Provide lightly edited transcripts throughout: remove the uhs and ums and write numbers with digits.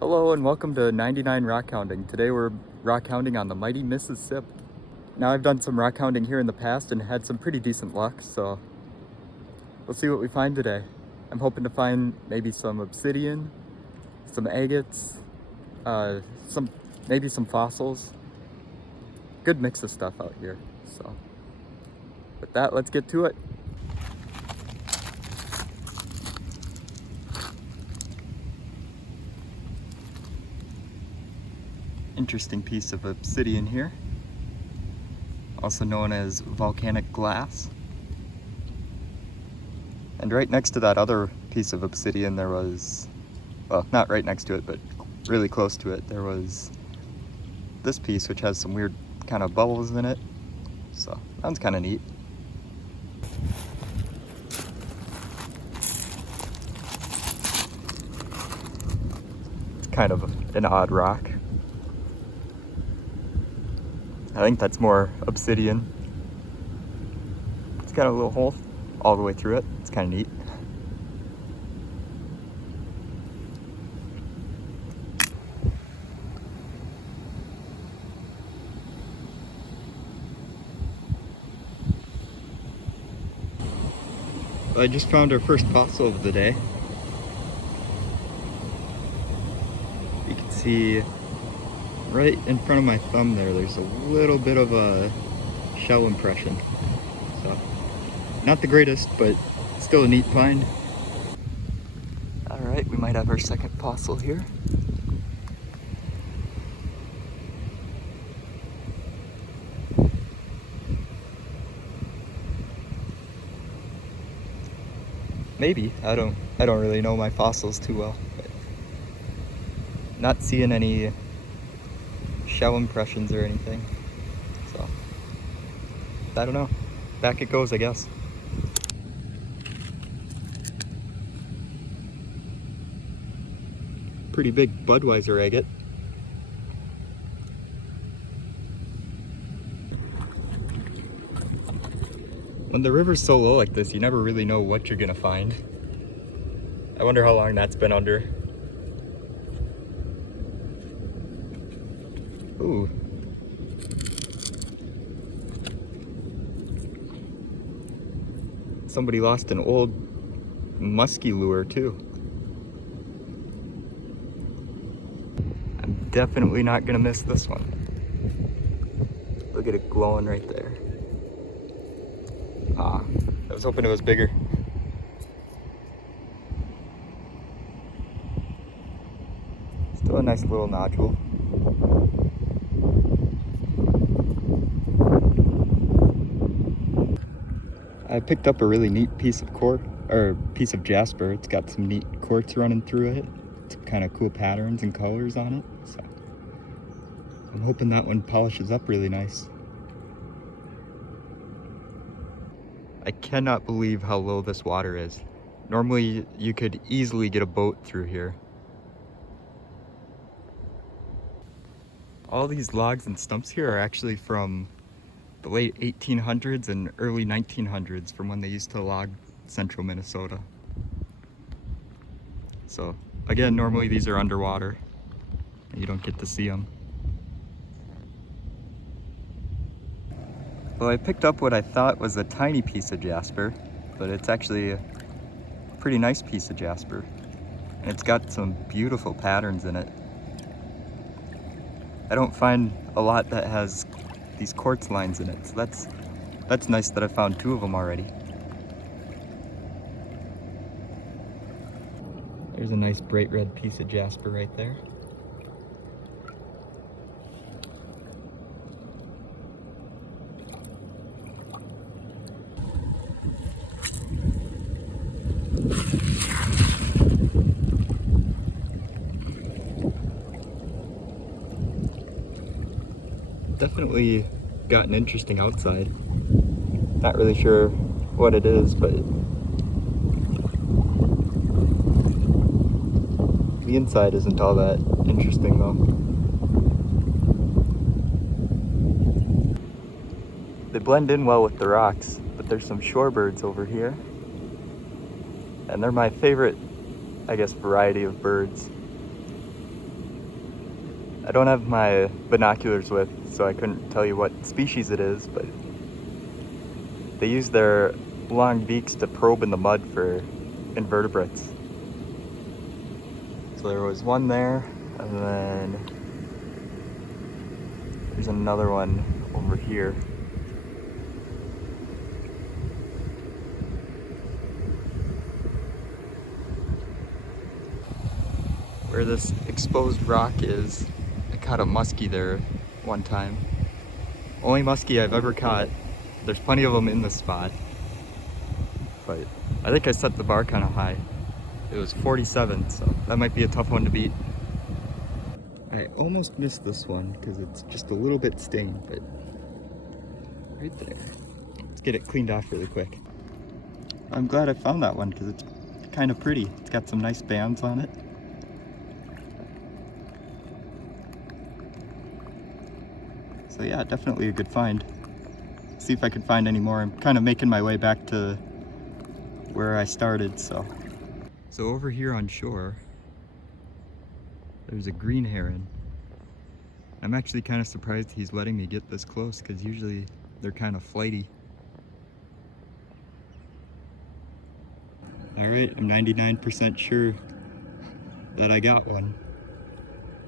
Hello and welcome to 99 Rockhounding. Today we're rockhounding on the mighty Mississippi. Now I've done some rockhounding here in the past and had some pretty decent luck, so we'll see what we find today. I'm hoping to find maybe some obsidian, some agates, maybe some fossils. Good mix of stuff out here. So with that, let's get to it. Interesting piece of obsidian here, also known as volcanic glass. And right next to that other piece of obsidian there was, well, not right next to it, but really close to it, there was this piece which has some weird kind of bubbles in it. So sounds kind of neat. It's kind of an odd rock. I think that's more obsidian. It's got a little hole all the way through it. It's kind of neat. I just found our first fossil of the day. You can see right in front of my thumb there's a little bit of a shell impression. So, not the greatest, but still a neat find. Alright, we might have our second fossil here. Maybe, I don't really know my fossils too well. But not seeing any shell impressions or anything, so I don't know. Back it goes, I guess. Pretty big Budweiser agate. When the river's so low like this, you never really know what you're gonna find. I wonder how long that's been under. Ooh. Somebody lost an old musky lure too. I'm definitely not gonna miss this one. Look at it glowing right there. Ah, I was hoping it was bigger. Still a nice little nodule. I picked up a really neat piece of jasper. It's got some neat quartz running through it. It's kind of cool patterns and colors on it. So I'm hoping that one polishes up really nice. I cannot believe how low this water is. Normally you could easily get a boat through here. All these logs and stumps here are actually from the late 1800s and early 1900s, from when they used to log central Minnesota. So again, normally these are underwater and you don't get to see them. Well, I picked up what I thought was a tiny piece of jasper, but it's actually a pretty nice piece of jasper. And it's got some beautiful patterns in it. I don't find a lot that has these quartz lines in it, so that's nice that I found two of them already. There's a nice bright red piece of jasper right there. Definitely got an interesting outside. Not really sure what it is, but the inside isn't all that interesting though. They blend in well with the rocks, but there's some shorebirds over here. And they're my favorite, I guess, variety of birds. I don't have my binoculars with, so I couldn't tell you what species it is, but they use their long beaks to probe in the mud for invertebrates. So there was one there, and then there's another one over here. Where this exposed rock is, I caught a muskie there one time. Only muskie I've ever caught. There's plenty of them in this spot, but I think I set the bar kind of high. It was 47, so that might be a tough one to beat. I almost missed this one because it's just a little bit stained, but right there. Let's get it cleaned off really quick. I'm glad I found that one because it's kind of pretty. It's got some nice bands on it. So yeah, definitely a good find. See if I can find any more. I'm kind of making my way back to where I started, so. So over here on shore, there's a green heron. I'm actually kind of surprised he's letting me get this close because usually they're kind of flighty. All right, I'm 99% sure that I got one.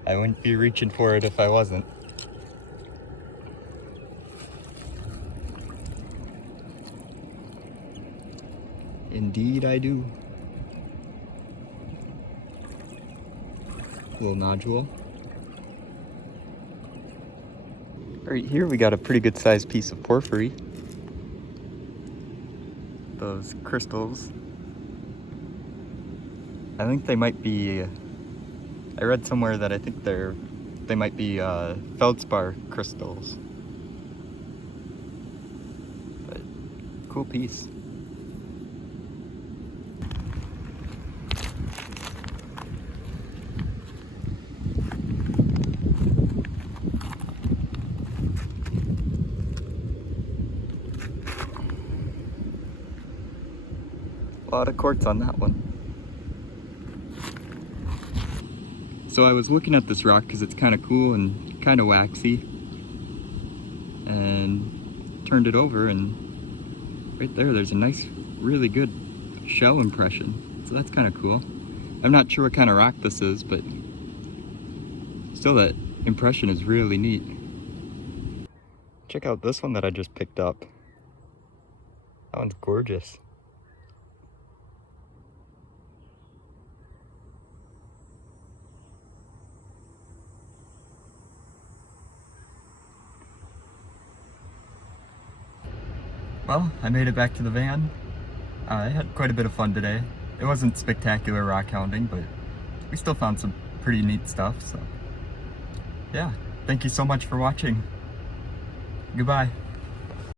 I wouldn't be reaching for it if I wasn't. Indeed I do. Little nodule. Right here we got a pretty good sized piece of porphyry. Those crystals. I think they might be, I read somewhere that I think they might be feldspar crystals. But cool piece. A lot of quartz on that one. So I was looking at this rock because it's kind of cool and kind of waxy, and turned it over, and right there's a nice, really good shell impression. So that's kind of cool. I'm not sure what kind of rock this is, but still that impression is really neat. Check out this one that I just picked up. That one's gorgeous. Well, I made it back to the van. I had quite a bit of fun today. It wasn't spectacular rock hounding, but we still found some pretty neat stuff, so yeah. Thank you so much for watching. Goodbye.